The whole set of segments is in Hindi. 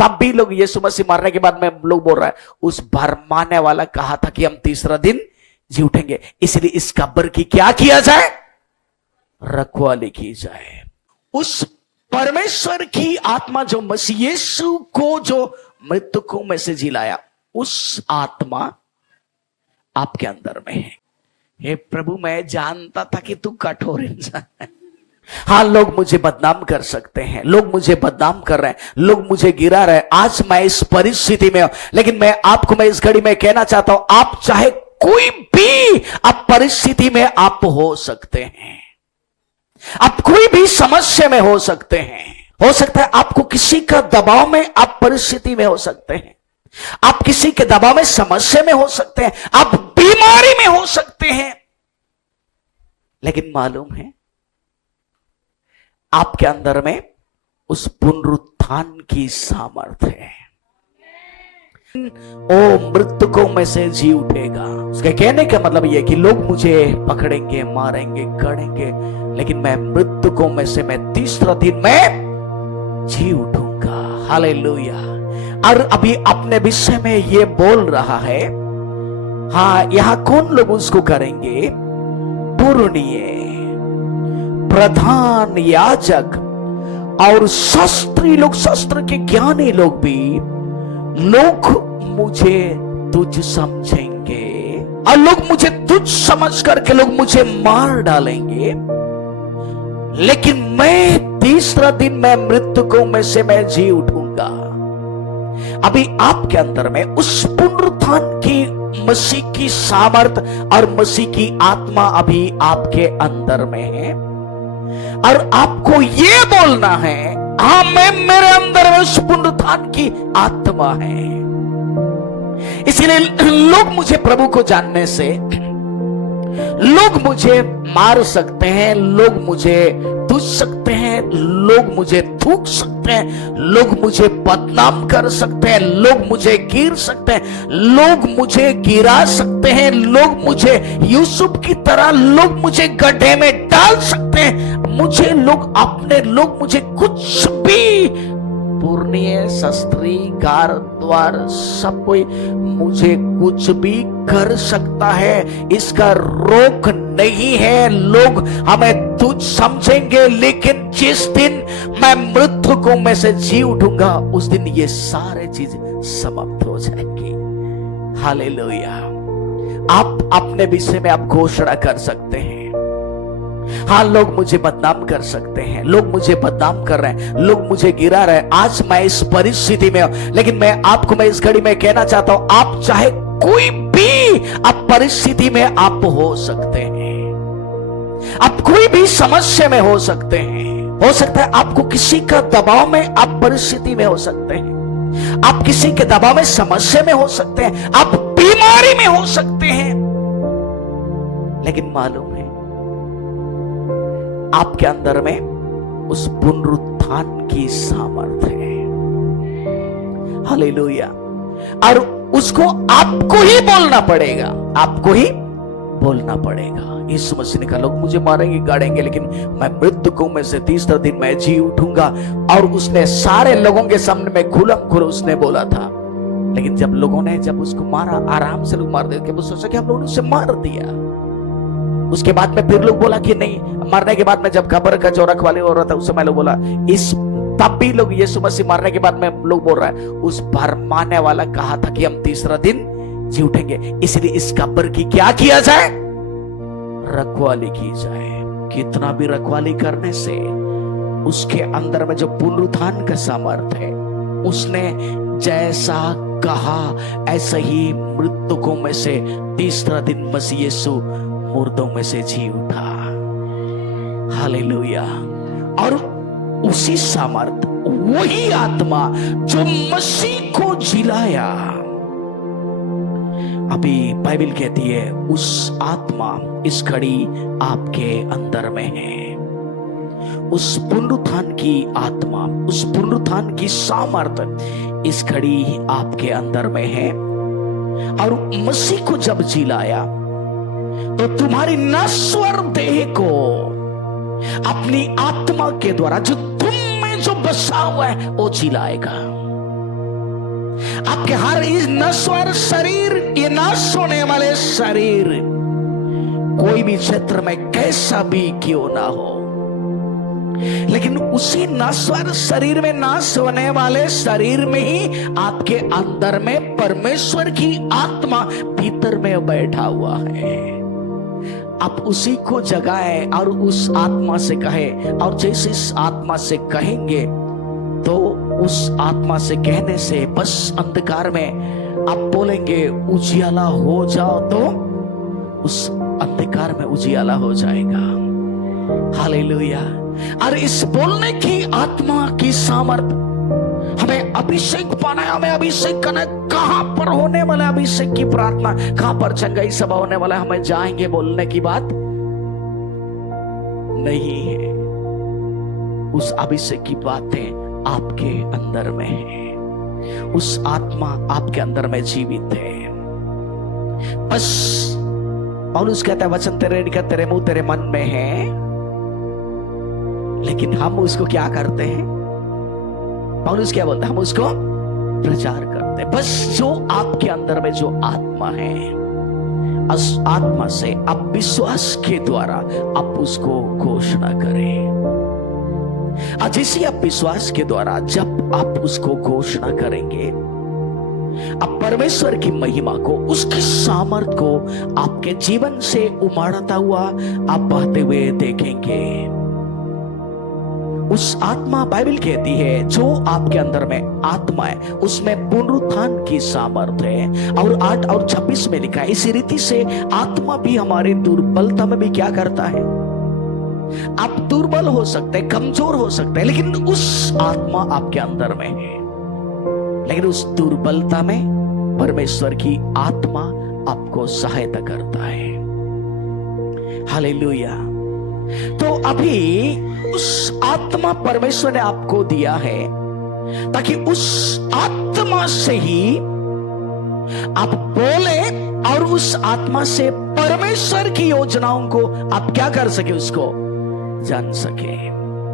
तब भी लोग यीशु मसीह मरने के बाद में लोग बोल रहा है उस भरमाने वाला कहा था कि हम तीसरा दिन जी उठेंगे, इसलिए इस कब्र की क्या किया जाए, रखवाली की जाए। उस परमेश्वर की आत्मा जो मसीह यीशु को जो मृतकों में से जिलाया, उस आत्मा आपके अंदर में है। हे प्रभु, मैं जानता था कि तू कठोर इंसान है। हाँ, लोग मुझे बदनाम कर सकते हैं, लोग मुझे बदनाम कर रहे हैं, लोग मुझे गिरा रहे हैं, आज मैं इस परिस्थिति में हूं, लेकिन मैं इस घड़ी में कहना चाहता हूं, आप चाहे कोई भी आप परिस्थिति में आप हो सकते हैं, आप कोई भी समस्या में हो सकते हैं, हो सकता है आपको किसी का दबाव में आप परिस्थिति में हो सकते हैं, आप किसी के दबाव में समस्या में हो सकते हैं, आप बीमारी में हो सकते हैं, लेकिन मालूम है आपके अंदर में उस पुनरुत्थान की सामर्थ्य है। ओ मृतकों में से जी उठेगा। उसके कहने का मतलब यह कि लोग मुझे पकड़ेंगे, मारेंगे, गड़ेंगे, लेकिन मैं मृतकों में से मैं तीसरा दिन मैं जी उठूंगा। हालेलुया। और अभी अपने विषय में ये बोल रहा है। हाँ, यहां कौन लोग उसको करेंगे? पुरनीय, प्रधान याजक और शास्त्री लोग, शास्त्र के ज्ञानी लोग भी, लोग मुझे तुझ समझेंगे और लोग मुझे तुझ समझ करके लोग मुझे मार डालेंगे, लेकिन मैं तीसरा दिन मैं मृतकों में से मैं जी उठूंगा। अभी आपके अंदर में उस पुनरुत्थान की मसीह की सामर्थ और मसीह की आत्मा अभी आपके अंदर में है, और आपको ये बोलना है, हाँ, मैं मेरे अंदर में उस पुनरुत्थान की आत्मा है। इसलिए लोग मुझे प्रभु को जानने से, लोग मुझे मार सकते हैं, लोग मुझे तुझ सकते हैं, लोग मुझे थूक सकते हैं, लोग मुझे बदनाम कर सकते हैं, लोग मुझे गिर सकते हैं, लोग मुझे गिरा सकते हैं, लोग मुझे यूसुफ की तरह लोग मुझे गड्ढे में डाल सकते हैं, मुझे लोग अपने लोग मुझे कुछ भी, पुरनीय, शास्त्री, गार द्वार, सब कोई मुझे कुछ भी कर सकता है, इसका रोक नहीं है। लोग हमें तुच्छ समझेंगे, लेकिन जिस दिन मैं मृतकों में से जी उठूंगा, उस दिन ये सारे चीज समाप्त हो जाएंगी। हालेलुया। आप अपने विषय में आप घोषणा कर सकते हैं। हाँ, लोग मुझे बदनाम कर सकते हैं, लोग मुझे बदनाम कर रहे हैं, लोग मुझे गिरा रहे हैं, आज मैं इस परिस्थिति में हूं, लेकिन मैं इस घड़ी में कहना चाहता हूं, आप चाहे कोई भी आप परिस्थिति में आप हो सकते हैं, आप कोई भी समस्या में हो सकते हैं, हो सकता है आपको किसी का दबाव में आप परिस्थिति में हो सकते हैं, आप किसी के दबाव में समस्या में हो सकते हैं, आप बीमारी में हो सकते हैं, लेकिन मालूम है आपके अंदर में उस पुनरुत्थान की सामर्थ्य है। हालेलुया। और उसको आपको ही बोलना पड़ेगा, आपको ही बोलना पड़ेगा। यीशु मसीह ने कहा, लोग मुझे मारेंगे, गाड़ेंगे, लेकिन मैं मृतकों में से तीसरा दिन मैं जी उठूंगा। और उसने सारे लोगों के सामने में खुलम खुल उसने बोला था, लेकिन जब लोगों ने जब उसको मारा, आराम से लोग मार दिए, वो सोचा कि हम लोगों ने उसे मार दिया। उसके बाद में फिर लोग बोला कि नहीं, मरने के बाद में जब कब्र का जो रखवाली हो रहा था, उस समय लोग बोला तब भी लोग यीशु मसीह मरने के बाद में लोग बोल रहा है उस भरमाने वाला कहा था कि हम तीसरा दिन जी उठेंगे, इसलिए इस कब्र की क्या किया जाए, रखवाली की जाए। कितना भी रखवाली करने से उसके अंदर में जो पुनरुत्थान का सामर्थ्य है, उसने जैसा कहा ऐसा ही मृतकों में से तीसरा दिन मसीह यीशु मुर्दों में से जी उठा। हालेलुया। और उसी सामर्थ, वही आत्मा जो मसीह को जिलाया, अभी बाइबल कहती है उस आत्मा इस घड़ी आपके अंदर में है। उस पुनरुत्थान की आत्मा, उस पुनरुत्थान की सामर्थ इस घड़ी आपके अंदर में है। और मसीह को जब जिलाया तो तुम्हारी नश्वर देह को अपनी आत्मा के द्वारा जो तुम में जो बसा हुआ है वो जिलाएगा। आपके हर इस नश्वर शरीर, ये नाश होने वाले शरीर, कोई भी क्षेत्र में कैसा भी क्यों ना हो, लेकिन उसी नश्वर शरीर में, नाश होने वाले शरीर में ही आपके अंदर में परमेश्वर की आत्मा भीतर में बैठा हुआ है। आप उसी को जगाएं और उस आत्मा से कहें, और जैसे इस आत्मा से कहेंगे तो उस आत्मा से कहने से बस अंधकार में आप बोलेंगे उजियाला हो जाओ, तो उस अंधकार में उजियाला हो जाएगा। हालेलुया। और इस बोलने की आत्मा की सामर्थ, हमें अभिषेक पाना है, हमें अभिषेक करना है। कहां पर होने वाला अभिषेक की प्रार्थना, कहां पर चंगाई सभा होने वाला है, हमें जाएंगे बोलने की बात नहीं है। उस अभिषेक की बातें आपके अंदर में है, उस आत्मा आपके अंदर में जीवित है। बस पौलुस कहता है वचन तेरे निकट, तेरे मुंह, तेरे मन में है, लेकिन हम उसको क्या करते हैं? पौलुस क्या बोलता है? हम उसको प्रचार करते हैं। बस जो आपके अंदर में जो आत्मा है, उस आत्मा से आप विश्वास के द्वारा आप उसको घोषणा करें। जैसे आप विश्वास के द्वारा जब आप उसको घोषणा करेंगे, आप परमेश्वर की महिमा को, उसकी सामर्थ को आपके जीवन से उमड़ता हुआ आप बहते हुए देखेंगे। उस आत्मा, बाइबल कहती है जो आपके अंदर में आत्मा है उसमें पुनरुत्थान की सामर्थ है। और 8 और 26 में लिखा है, इसी रीति से आत्मा भी हमारी दुर्बलता में भी क्या करता है? आप दुर्बल हो सकते हैं, कमजोर हो सकते हैं, लेकिन उस आत्मा आपके अंदर में है। लेकिन उस दुर्बलता में परमेश्वर की आत्मा आपको सहायता करता है। हालेलुया। तो अभी उस आत्मा परमेश्वर ने आपको दिया है ताकि उस आत्मा से ही आप बोले और उस आत्मा से परमेश्वर की योजनाओं को आप क्या कर सके, उसको जान सके।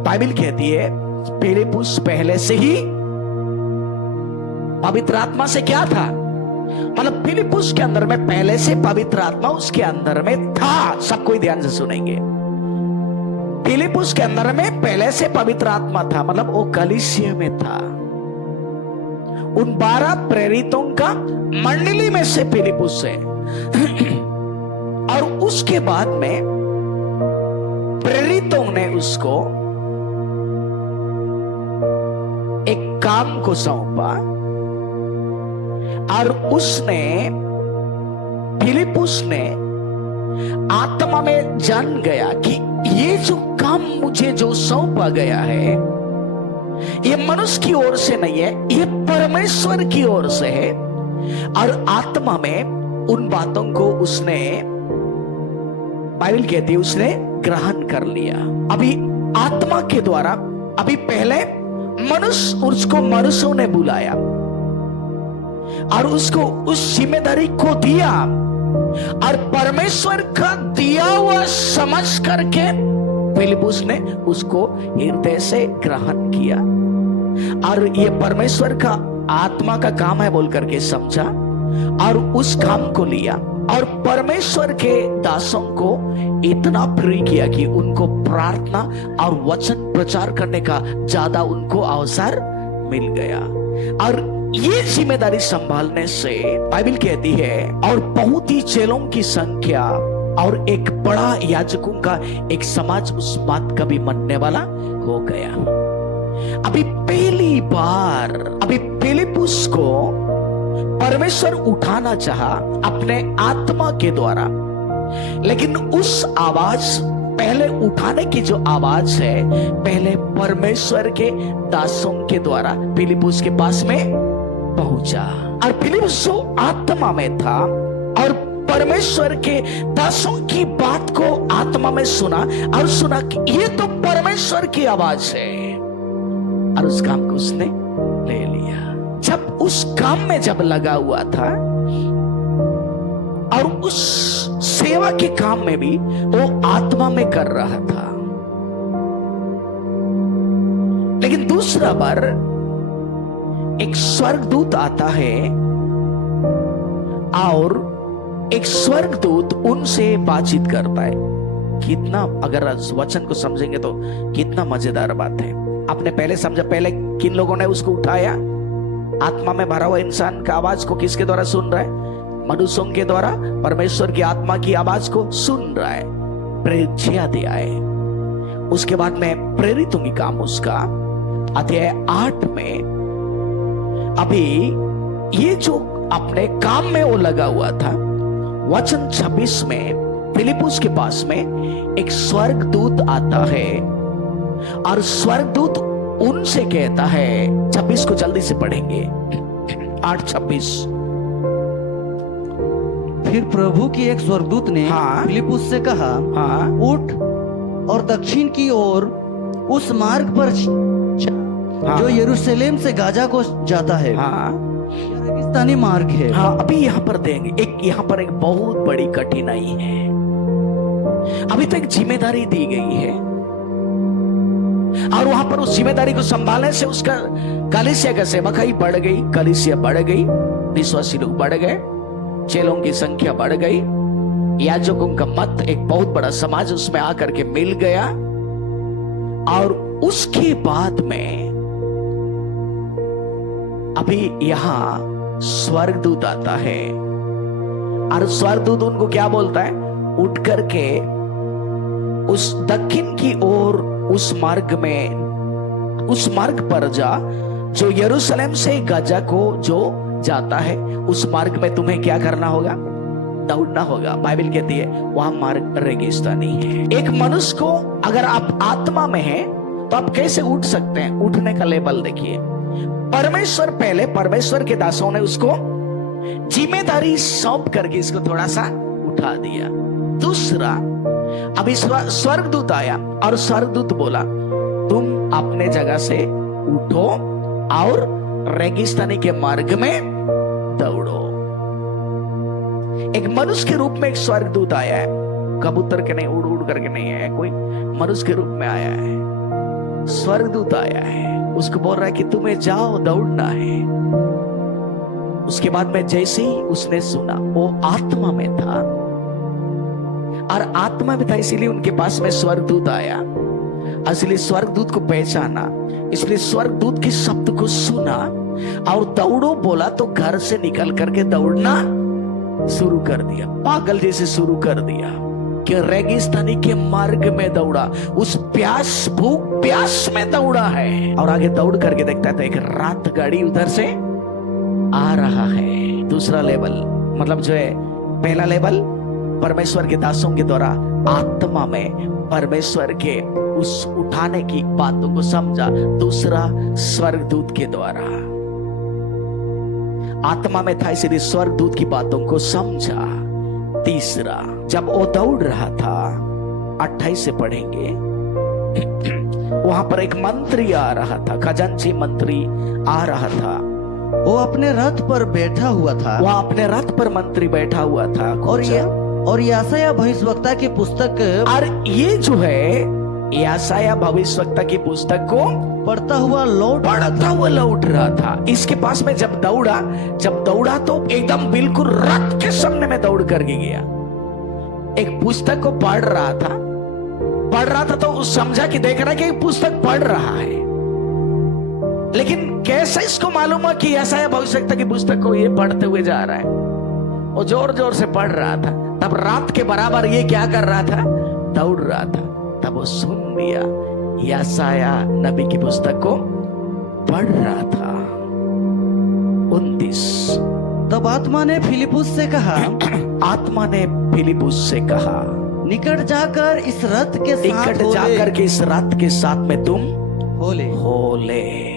बाइबल कहती है फिलिप्पुस पहले से ही पवित्र आत्मा से क्या था? मतलब फिलिप्पुस के अंदर में पहले से पवित्र आत्मा उसके अंदर में था। सब कोई ध्यान से सुनेंगे। फिलिप्पुस के अंदर में पहले से पवित्र आत्मा था, मतलब वो कलीसिया में था। उन 12 प्रेरितों का मंडली में से फिलिप्पुस है। और उसके बाद में प्रेरितों ने उसको एक काम को सौंपा और उसने, फिलिप्पुस ने आत्मा में जान गया कि ये जो काम मुझे जो सौंपा गया है ये मनुष्य की ओर से नहीं है, ये परमेश्वर की ओर से है। और आत्मा में उन बातों को उसने, बाइबल कहती है उसने ग्रहण कर लिया। अभी आत्मा के द्वारा, अभी पहले मनुष्य, उसको मनुष्यों ने बुलाया और उसको उस जिम्मेदारी को दिया और परमेश्वर का दिया हुआ समझ करके फिलिप्पुस ने उसको हृदय से ग्रहण किया और ये परमेश्वर का आत्मा का काम है बोल करके समझा और उस काम को लिया और परमेश्वर के दासों को इतना प्रेरित किया कि उनको प्रार्थना और वचन प्रचार करने का ज्यादा उनको अवसर मिल गया। और ये जिम्मेदारी संभालने से बाइबल कहती है और बहुत ही चेलों की संख्या और एक बड़ा याजकों का एक समाज उस बात का भी मानने वाला हो गया। अभी पहली बार अभी फिलिप्पुस को परमेश्वर उठाना चाहा अपने आत्मा के द्वारा, लेकिन उस आवाज, पहले उठाने की जो आवाज है पहले परमेश्वर के दासों के द्वारा फिलिप्पुस के पास में पहुंचा। और फिलिप्पुस आत्मा में था और परमेश्वर के दासों की बात को आत्मा में सुना और सुना कि ये तो परमेश्वर की आवाज है और उस काम को उसने ले लिया। जब उस काम में जब लगा हुआ था और उस सेवा के काम में भी वो आत्मा में कर रहा था, लेकिन दूसरा बार एक स्वर्गदूत आता है और एक स्वर्गदूत उनसे बातचीत करता है। कितना, अगर वचन को समझेंगे तो कितना मजेदार बात है। आपने पहले समझा, पहले किन लोगों ने उसको उठाया? आत्मा में भरा हुआ इंसान का आवाज को किसके द्वारा सुन रहा है? मनुष्यों के द्वारा परमेश्वर की आत्मा की आवाज को सुन रहा है। प्रेरित 6 अध्याय। उसके बाद में प्रेरितों की काम उसका अध्याय 8 में, अभी ये जो अपने काम में वो लगा हुआ था, वचन 26 में फिलिपुस के पास में एक स्वर्गदूत आता है और स्वर्गदूत उनसे कहता है, 26 को जल्दी से पढ़ेंगे, 8:26। फिर प्रभु की एक स्वर्गदूत ने फिलिपुस से कहा, उठ और दक्षिण की ओर उस मार्ग पर जो यरूशलेम से गाजा को जाता है। रेगिस्तानी मार्ग है। अभी यहाँ पर देंगे, यहाँ पर एक बहुत बड़ी कठिनाई है। अभी तो एक जिम्मेदारी दी गई है और वहां पर उस जिम्मेदारी को संभालने से उसका कलीसिया का सेवकाई बढ़ गई, कलीसिया बढ़ गई, विश्वासी लोग बढ़ गए, चेलों की संख्या बढ़ गई, याजकों का मत, एक बहुत बड़ा समाज उसमें आकर के मिल गया। और उसके बाद में अभी यहां स्वर्गदूत आता है और स्वर्गदूत उनको क्या बोलता है? उठ करके उस दक्षिण की ओर उस मार्ग में, उस मार्ग पर जा जो यरूशलेम से गाजा को जो जाता है। उस मार्ग में तुम्हें क्या करना होगा? दौड़ना होगा। बाइबल कहती है वहां मार्ग रेगिस्तानी है। एक मनुष्य को अगर आप आत्मा में हैं तो आप कैसे उठ सकते हैं? उठने का लेवल देखिए। परमेश्वर, पहले परमेश्वर के दासों ने उसको जिम्मेदारी सौंप करके इसको थोड़ा सा उठा दिया। दूसरा, अभी स्वर्गदूत आया और स्वर्गदूत बोला, तुम अपने जगह से उठो और रेगिस्तानी के मार्ग में दौड़ो। एक मनुष्य के रूप में एक स्वर्गदूत आया है, कबूतर के नहीं, उड़ उड़ करके नहीं आया, कोई मनुष्य के रूप में आया है। स्वर्गदूत आया है, उसको बोल रहा है कि तुम्हें जाओ, दौड़ना है। उसके बाद में जैसे ही उसने सुना, वो आत्मा में था और आत्मा में था, इसीलिए उनके पास में स्वर्गदूत आया। इसलिए स्वर्गदूत को पहचाना, इसलिए स्वर्गदूत के शब्द को सुना और दौड़ो बोला तो घर से निकल करके दौड़ना शुरू कर दिया, पागल जैसे शुरू कर दिया कि रेगिस्तानी के मार्ग में दौड़ा, उस प्यास, भूख प्यास में दौड़ा है। और आगे दौड़ करके देखता है तो एक रात गाड़ी उधर से आ रहा है। दूसरा लेवल, मतलब जो है, पहला लेवल परमेश्वर के दासों के द्वारा आत्मा में परमेश्वर के उस उठाने की बातों को समझा। दूसरा, स्वर्गदूत के द्वारा आत्मा में था, इसलिए स्वर्गदूत की बातों को समझा। तीसरा, जब वो दौड़ रहा था, 28 से पढ़ेंगे, वहां पर एक मंत्री आ रहा था, खजांची मंत्री आ रहा था। वो अपने रथ पर बैठा हुआ था। वह अपने रथ पर मंत्री बैठा हुआ था। और यशायाह भविष्यवक्ता की पुस्तक, और ये जो है यशायाह भविष्यवक्ता की पुस्तक को पढ़ता हुआ लौट रहा था। इसके पास में जब दौड़ा तो एकदम बिल्कुल रथ के सामने में दौड़ करके गया। एक पुस्तक को पढ़ रहा था तो समझा कि देख रहा है कि पुस्तक पढ़ रहा है, लेकिन कैसे इसको मालूम है कि यशायाह भविष्यवक्ता की पुस्तक को ये पढ़ते हुए जा रहा है? वो जोर जोर से पढ़ रहा था। तब रात के बराबर ये क्या कर रहा था? दौड़ रहा था। तब वो सुन लिया, यशायाह नबी की पुस्तक को पढ़ रहा था। 29, तब आत्मा ने फिलिपुस से कहा, निकट जाकर इस रथ के साथ में तुम हो ले।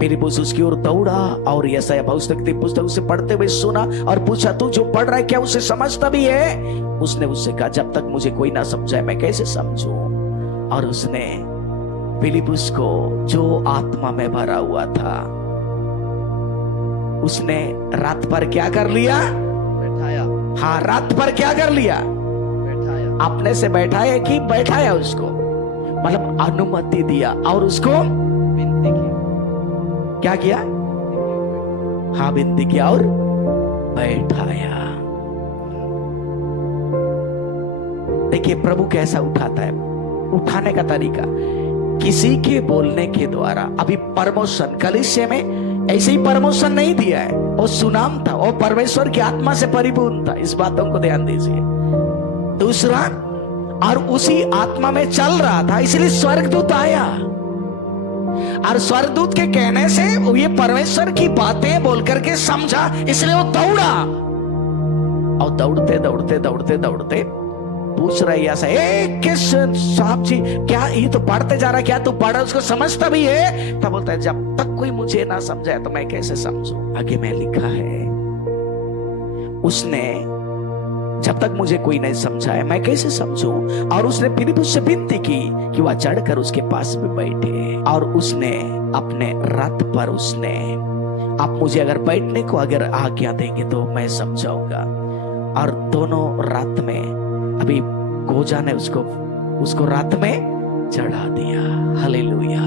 फिलिपुस उसकी ओर दौड़ा और यशायाह भविष्यवक्ता की पुस्तक उसे पढ़ते हुए सुना और पूछा, तू जो पढ़ रहा है क्या उसे समझता भी है? उसने उससे कहा, जब तक मुझे कोई ना समझाए मैं कैसे समझूं? और उसने फिलिपुस को, जो आत्मा में भरा हुआ था, उसने रात पर क्या कर लिया? बैठाया। हाँ, रात पर क्या कर लिया? बैठाया। अपने से बैठाया कि बैठाया उसको, मतलब अनुमति दिया और उसको विनती की। क्या किया? हाँ, विनती किया और बैठाया। देखिए प्रभु कैसा उठाता है, उठाने का तरीका किसी के बोलने के द्वारा। अभी प्रमोशन कलीसिया में ऐसे ही प्रमोशन नहीं दिया है, वो सुनाम था, वो परमेश्वर की आत्मा से परिपूर्ण था। इस बातों को ध्यान दीजिए। दूसरा, और उसी आत्मा में चल रहा था, इसलिए स्वर्गदूत आया और स्वर्गदूत के कहने से ये परमेश्वर की बातें बोल करके समझा, इसलिए वो दौड़ा। और दौड़ते दौड़ते दौड़ते दौड़ते पूछ रहा है ऐसा, किस साहब जी, क्या ये तो पढ़ते जा रहा, क्या तू पढ़ा, उसको समझता भी है? तब बोलता है, जब तक कोई मुझे ना समझाए तो मैं कैसे समझूं? आगे में लिखा है, उसने जब तक मुझे कोई नहीं समझाया मैं कैसे समझूं? और उसने फिलिप्पुस से विनती की कि वह चढ़कर उसके पास में बैठे, और उसने अपने रथ पर उसने, आप मुझे अगर बैठने को अगर आज्ञा देंगे तो मैं समझाऊंगा। और दोनों रथ में, अभी गोजा ने उसको रथ में चढ़ा दिया। हालेलुया।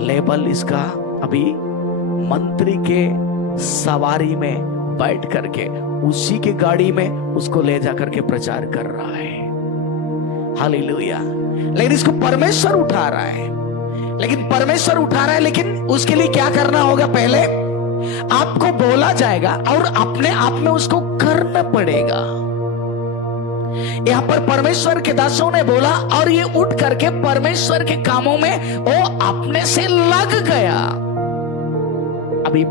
लेबल इसका अभी मंत्री के सवारी में बैठ करके उसी की गाड़ी में उसको ले जाकर के प्रचार कर रहा है। हालेलुया। लेकिन इसको परमेश्वर उठा रहा है, लेकिन उसके लिए क्या करना होगा? पहले आपको बोला जाएगा और अपने आप में उसको करना पड़ेगा। यहां पर परमेश्वर के दासों ने बोला और ये उठ करके परमेश्वर के कामों में वो अपने से लग गया। अभी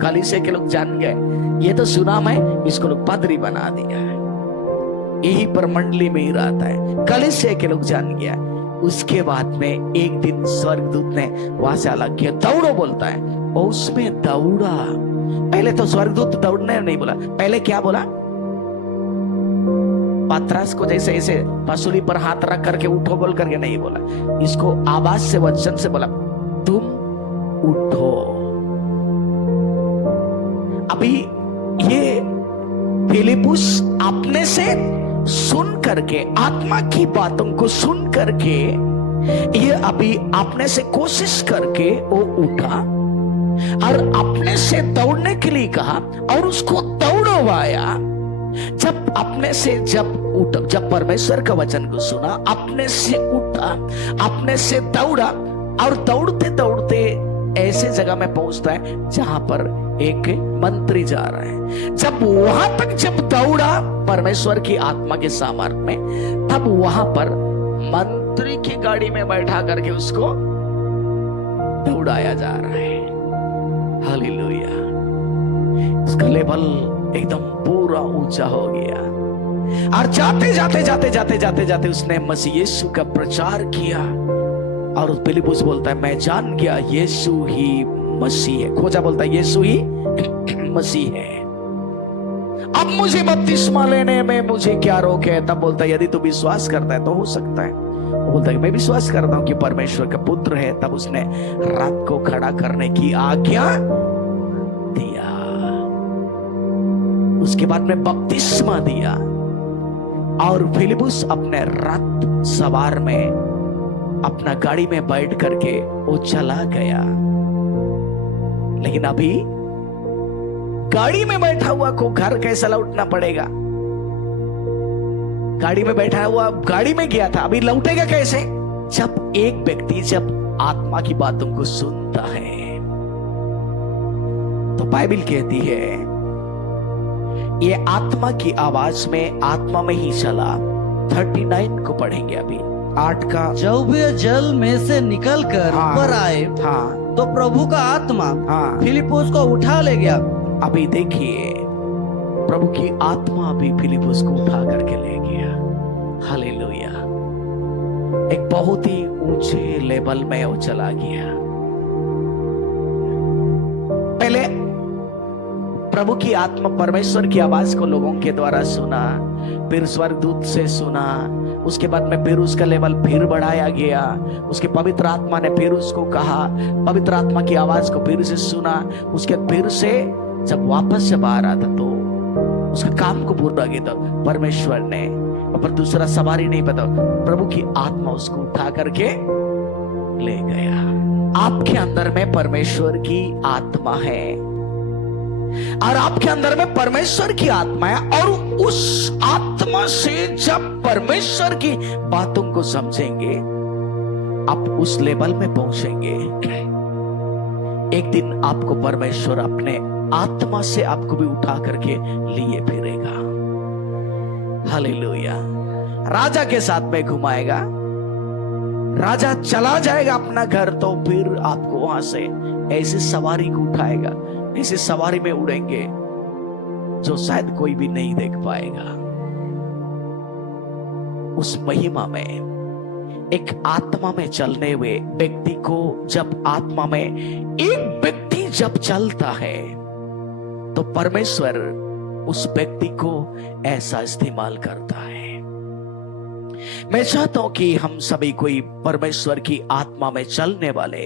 कलीसिया के लोग जान गए, ये तो सुनाम है, इसको लोग पादरी बना दिया है, यही पर मंडली में ही रहता है। कलीसिया के लोग जान गया। उसके बाद में एक दिन स्वर्गदूत ने वहां से अलग किया, दौड़ो बोलता है, और उसमें दौड़ा। पहले तो स्वर्गदूत दौड़ने नहीं बोला, पहले क्या बोला? पतरस को जैसे ऐसे पसूली पर हाथ रख करके उठो बोल करके नहीं बोला, इसको आवाज से, वचन से बोला, तुम उठो। अभी ये फिलिप्पुस अपने से सुन करके, आत्मा की बातों को सुन करके, ये अभी अपने से कोशिश करके वो उठा और अपने से दौड़ने के लिए कहा और उसको दौड़वाया। जब अपने से जब परमेश्वर का वचन को सुना, अपने से उठा, अपने से दौड़ा, और दौड़ते दौड़ते ऐसे जगह में पहुंचता है जहां पर एक मंत्री जा रहा है। जब वहां तक जब दौड़ा परमेश्वर की आत्मा के सामर्थ्य में, तब वहां पर मंत्री की गाड़ी में बैठा करके उसको दौड़ाया जा रहा है। हालेलुया। उसका लेवल एकदम पूरा ऊंचा हो गया, और जाते जाते जाते जाते जाते जाते उसने मसीह यीशु का प्रचार किया। और फिलिप्पुस बोलता है, मैं जान गया यीशु ही मसीह है। खोजा बोलता है, यीशु ही मसीह है, अब मुझे बपतिस्मा लेने में मुझे क्या रोक है? तब बोलता है, यदि तू विश्वास करता है तो हो सकता है। बोलता है, मैं विश्वास करता हूं कि परमेश्वर का पुत्र है। तब उसने रथ को खड़ा करने की आज्ञा दिया। उसके बाद में बपतिस्मा दिया, और फिलिप्पुस अपने रथ सवार में अपना गाड़ी में बैठ करके वो चला गया। लेकिन अभी गाड़ी में बैठा हुआ को घर कैसा लौटना पड़ेगा? गाड़ी में बैठा हुआ गाड़ी में गया था, अभी लौटेगा कैसे? जब एक व्यक्ति जब आत्मा की बातों को सुनता है तो बाइबल कहती है ये आत्मा की आवाज में, आत्मा में ही चला। 39 को पढ़ेंगे अभी, 8 का। जब वे जल में से निकलकर ऊपर आए, हाँ, तो प्रभु का आत्मा हाँ, फिलिप्पुस को उठा ले गया। अभी देखिए प्रभु की आत्मा भी फिलिप्पुस को उठा करके ले गया। हालेलुया। एक बहुत ही ऊंचे लेवल में वो चला गया। पहले प्रभु की आत्मा, परमेश्वर की आवाज को लोगों के द्वारा सुना, फिर स्वर्गदूत से सुना, उसके बाद में फिर उसका लेवल फिर बढ़ाया गया। उसके पवित्र आत्मा ने फिर उसको कहा, पवित्र आत्मा की आवाज को फिर से सुना। उसके फिर से जब वापस जब आ रहा था तो उसका काम को पूरा किया था परमेश्वर ने, पर दूसरा सवारी नहीं पता, प्रभु की आत्मा उसको उठा करके ले गया। आपके अंदर में परमेश्वर की आत्मा है और आपके अंदर में परमेश्वर की आत्मा है, और उस आत्मा से जब परमेश्वर की बातों को समझेंगे आप उस लेवल में पहुंचेंगे। एक दिन आपको परमेश्वर अपने आत्मा से आपको भी उठा करके लिए फिरेगा। हालेलुया। राजा के साथ में घुमाएगा, राजा चला जाएगा अपना घर, तो फिर आपको वहां से ऐसे सवारी को उठाएगा, ऐसे सवारी में उड़ेंगे जो शायद कोई भी नहीं देख पाएगा। उस महिमा में एक आत्मा में चलने हुए व्यक्ति को, जब आत्मा में एक व्यक्ति जब चलता है तो परमेश्वर उस व्यक्ति को ऐसा इस्तेमाल करता है। मैं चाहता हूं कि हम सभी कोई परमेश्वर की आत्मा में चलने वाले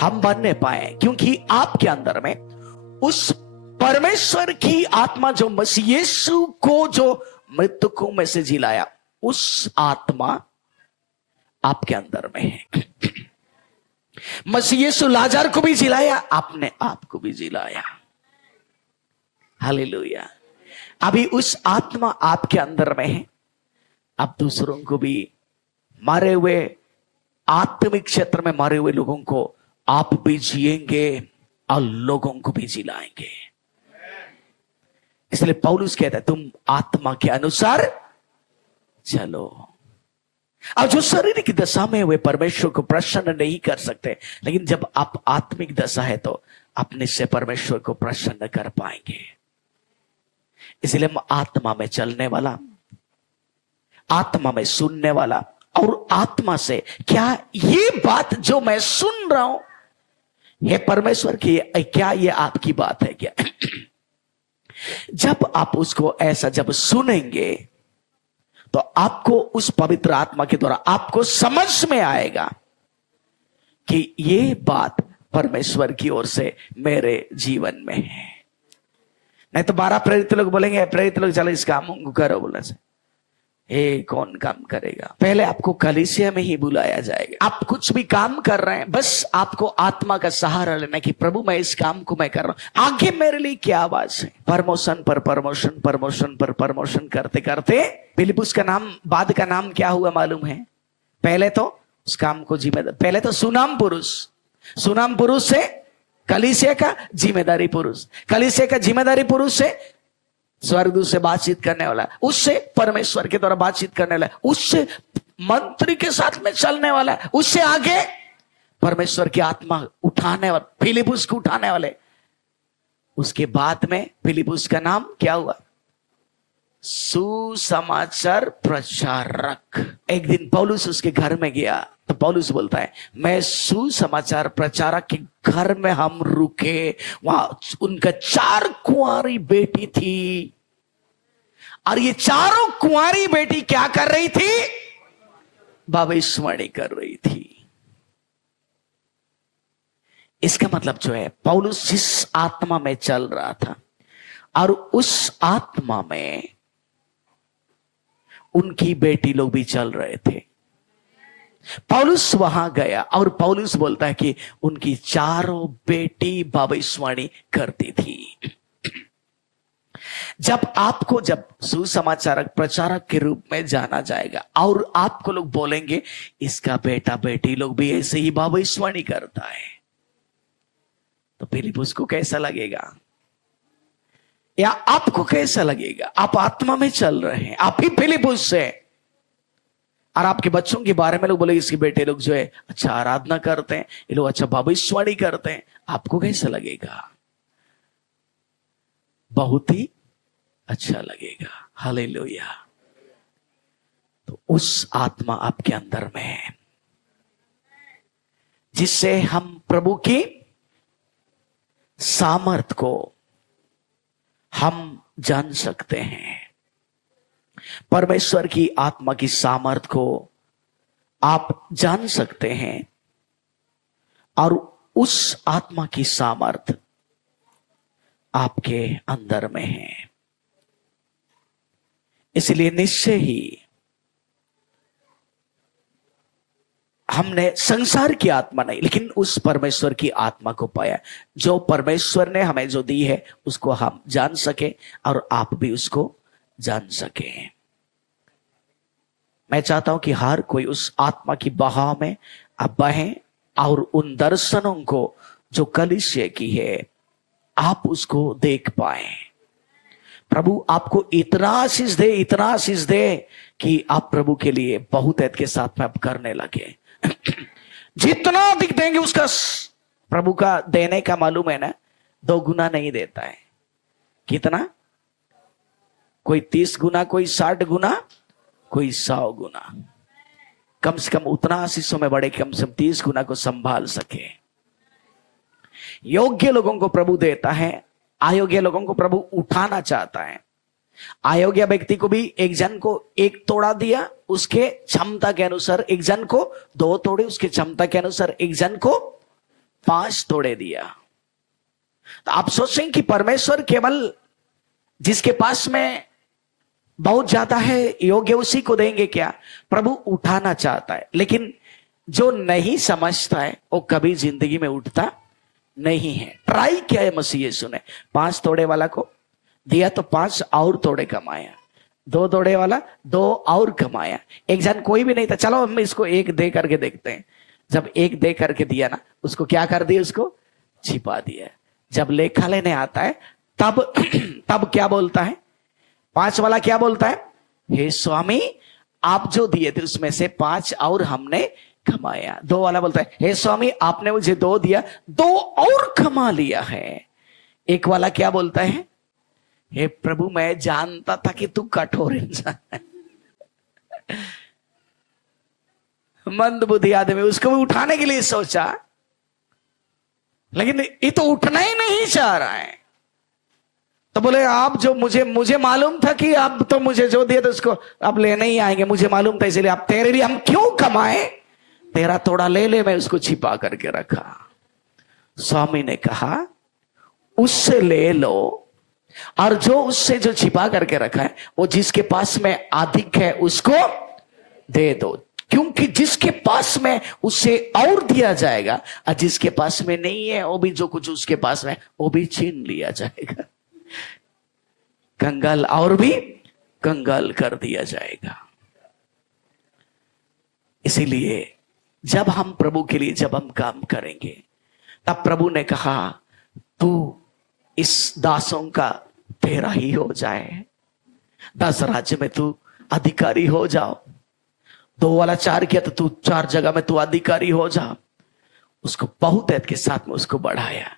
हम बनने पाए, क्योंकि आपके अंदर में उस परमेश्वर की आत्मा जो मसीह यीशु को जो मृतकों में से जिलाया, उस आत्मा आपके अंदर में है। मसीह यीशु लाजर को भी जिलाया, आपने आपको भी जिलाया। हालेलुया। अभी उस आत्मा आपके अंदर में है, आप दूसरों को भी, मारे हुए आत्मिक क्षेत्र में मारे हुए लोगों को आप भी जिएंगे और लोगों को भी जिलाएंगे। इसलिए पौलुस कहता है तुम आत्मा के अनुसार चलो। और जो शारीरिक दशा में वे परमेश्वर को प्रसन्न नहीं कर सकते, लेकिन जब आप आत्मिक दशा है तो अपने से परमेश्वर को प्रसन्न कर पाएंगे। इसलिए हम आत्मा में चलने वाला, आत्मा में सुनने वाला, और आत्मा से क्या ये बात जो मैं सुन रहा हूं ये परमेश्वर की, क्या ये आपकी बात है क्या? जब आप उसको ऐसा जब सुनेंगे तो आपको उस पवित्र आत्मा के द्वारा आपको समझ में आएगा कि ये बात परमेश्वर की ओर से मेरे जीवन में है। नहीं तो 12 प्रेरित लोग बोलेंगे, प्रेरित लोग चलो इस काम को करो, बोलने से कौन काम करेगा? पहले आपको कलीसिया में ही बुलाया जाएगा। आप कुछ भी काम कर रहे हैं, बस आपको आत्मा का सहारा लेना कि प्रभु मैं इस काम को मैं कर रहा हूं, आगे मेरे लिए क्या आवाज है। प्रमोशन पर प्रमोशन, प्रमोशन पर प्रमोशन करते करते फिलिप्पुस का नाम, बाद का नाम क्या हुआ मालूम है? पहले तो उस काम को जिम्मेदार, पहले तो सुनाम पुरुष, सुनाम पुरुष से कलीसिया का जिम्मेदारी पुरुष, कलीसिया का जिम्मेदारी पुरुष से स्वर्गदूत से बातचीत करने वाला, उससे परमेश्वर के द्वारा बातचीत करने वाला, उससे मंत्री के साथ में चलने वाला, उससे आगे परमेश्वर की आत्मा उठाने वाला, फिलिप्पुस को उठाने वाले। उसके बाद में फिलिप्पुस का नाम क्या हुआ? सुसमाचार प्रचारक। एक दिन पौलुस उसके घर में गया तो पौलुस बोलता है मैं सुसमाचार प्रचारक के घर में हम रुके, वहां उनका 4 कुंवारी बेटी थी, और ये चारों कुंवारी बेटी क्या कर रही थी? भविष्यवाणी कर रही थी। इसका मतलब जो है पौलुस जिस आत्मा में चल रहा था और उस आत्मा में उनकी बेटी लोग भी चल रहे थे। पौलुस वहां गया और पौलुस बोलता है कि उनकी चारों बेटी भविष्यवाणी करती थी। जब आपको जब सुसमाचारक प्रचारक के रूप में जाना जाएगा और आपको लोग बोलेंगे इसका बेटा बेटी लोग भी ऐसे ही भविष्यवाणी करता है, तो फिलिप्पुस को कैसा लगेगा? या आपको कैसा लगेगा? आप आत्मा में चल रहे हैं, आप ही फिलिप्पुस से, और आपके बच्चों के बारे में लोग बोले इसके बेटे लोग जो है अच्छा आराधना करते हैं, ये लोग अच्छा भविष्यवाणी करते हैं, आपको कैसा लगेगा? बहुत ही अच्छा लगेगा। हालेलुया। तो उस आत्मा आपके अंदर में है जिससे हम प्रभु की सामर्थ को हम जान सकते हैं। परमेश्वर की आत्मा की सामर्थ को आप जान सकते हैं और उस आत्मा की सामर्थ आपके अंदर में है। इसलिए निश्चय ही हमने संसार की आत्मा नहीं लेकिन उस परमेश्वर की आत्मा को पाया, जो परमेश्वर ने हमें जो दी है उसको हम जान सके और आप भी उसको जान सके। मैं चाहता हूं कि हर कोई उस आत्मा की बहाव में अब बहें और उन दर्शनों को जो कलीसिया की है आप उसको देख पाए। प्रभु आपको इतना आशीष दे, इतना आशीष दे कि आप प्रभु के लिए बहुत ऐत के साथ में आप करने लगे। जितना अधिक देंगे उसका प्रभु का देने का मालूम है ना, 2 गुना नहीं देता है। कितना? कोई 30 गुना, कोई 60 गुना, कोई 100 गुना। कम से कम उतना आशीषों में बढ़े, कम से कम 30 गुना को संभाल सके। योग्य लोगों को प्रभु देता है, अयोग्य लोगों को प्रभु उठाना चाहता है। अयोग्य व्यक्ति को भी एक जन को 1 तोड़ा दिया उसके क्षमता के अनुसार, एक जन को 2 तोड़े उसके क्षमता के अनुसार, एक जन को 5 तोड़े दिया। तो आप सोचें कि परमेश्वर केवल जिसके पास में बहुत ज्यादा है योग्य उसी को देंगे क्या? प्रभु उठाना चाहता है, लेकिन जो नहीं समझता है वो कभी जिंदगी में उठता नहीं है। ट्राई किया है मसीह यीशु ने, 5 तोड़े वाला को दिया तो 5 और तोड़े कमाया, 2 तोड़े वाला 2 और कमाया। एक जन कोई भी नहीं था, चलो हम इसको 1 दे करके देखते हैं। जब 1 दे करके दिया ना, उसको क्या कर दिया? उसको छिपा दिया। जब लेखा लेने आता है तब क्या बोलता है? 5 वाला क्या बोलता है? हे स्वामी आप जो दिए थे उसमें से 5 और हमने कमाया। 2 वाला बोलता है हे स्वामी आपने मुझे 2 दिया, 2 और कमा लिया है। 1 वाला क्या बोलता है? हे प्रभु मैं जानता था कि तू कठोर इंसान है। मंद बुद्धि आदमी, उसको भी उठाने के लिए सोचा, लेकिन ये तो उठना ही नहीं चाह रहा है। तो बोले आप जो मुझे मालूम था कि आप तो मुझे जो दिए थे उसको आप लेने ही आएंगे, मुझे मालूम था, इसलिए आप तेरे लिए हम क्यों कमाए, तेरा थोड़ा ले ले। मैं उसको छिपा करके रखा। स्वामी ने कहा उससे ले लो, और जो उससे जो छिपा करके रखा है वो जिसके पास में अधिक है उसको दे दो, क्योंकि जिसके पास में उससे और दिया जाएगा, और जिसके पास में नहीं है वो भी जो कुछ उसके पास में वो भी छीन लिया जाएगा। कंगाल और भी कंगाल कर दिया जाएगा। इसीलिए जब हम प्रभु के लिए जब हम काम करेंगे, तब प्रभु ने कहा तू इस दासों का तेरा ही हो जाए, 10 राज्य में तू अधिकारी हो जाओ। 2 वाला 4 किया तो तू 4 जगह में तू अधिकारी हो जा। उसको बहुत ऐत के साथ में उसको बढ़ाया,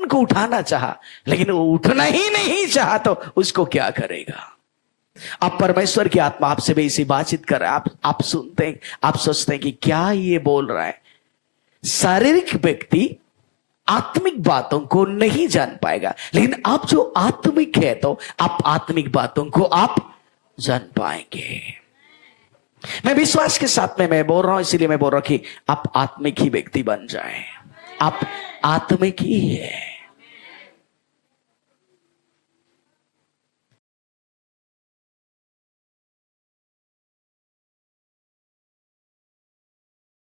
उनको उठाना चाहा, लेकिन वो उठना ही नहीं चाहा तो उसको क्या करेगा? अब परमेश्वर की आत्मा आपसे भी इसी बातचीत कर रहा है। आप सुनते हैं, आप सोचते हैं कि क्या ये बोल रहा है। शारीरिक व्यक्ति आत्मिक बातों को नहीं जान पाएगा, लेकिन आप जो आत्मिक है तो आप आत्मिक बातों को आप जान पाएंगे। मैं विश्वास के साथ में मैं बोल रहा हूं, इसीलिए मैं बोल रहा हूं कि आप आत्मिक ही व्यक्ति बन जाएं। आप आत्मिक ही है।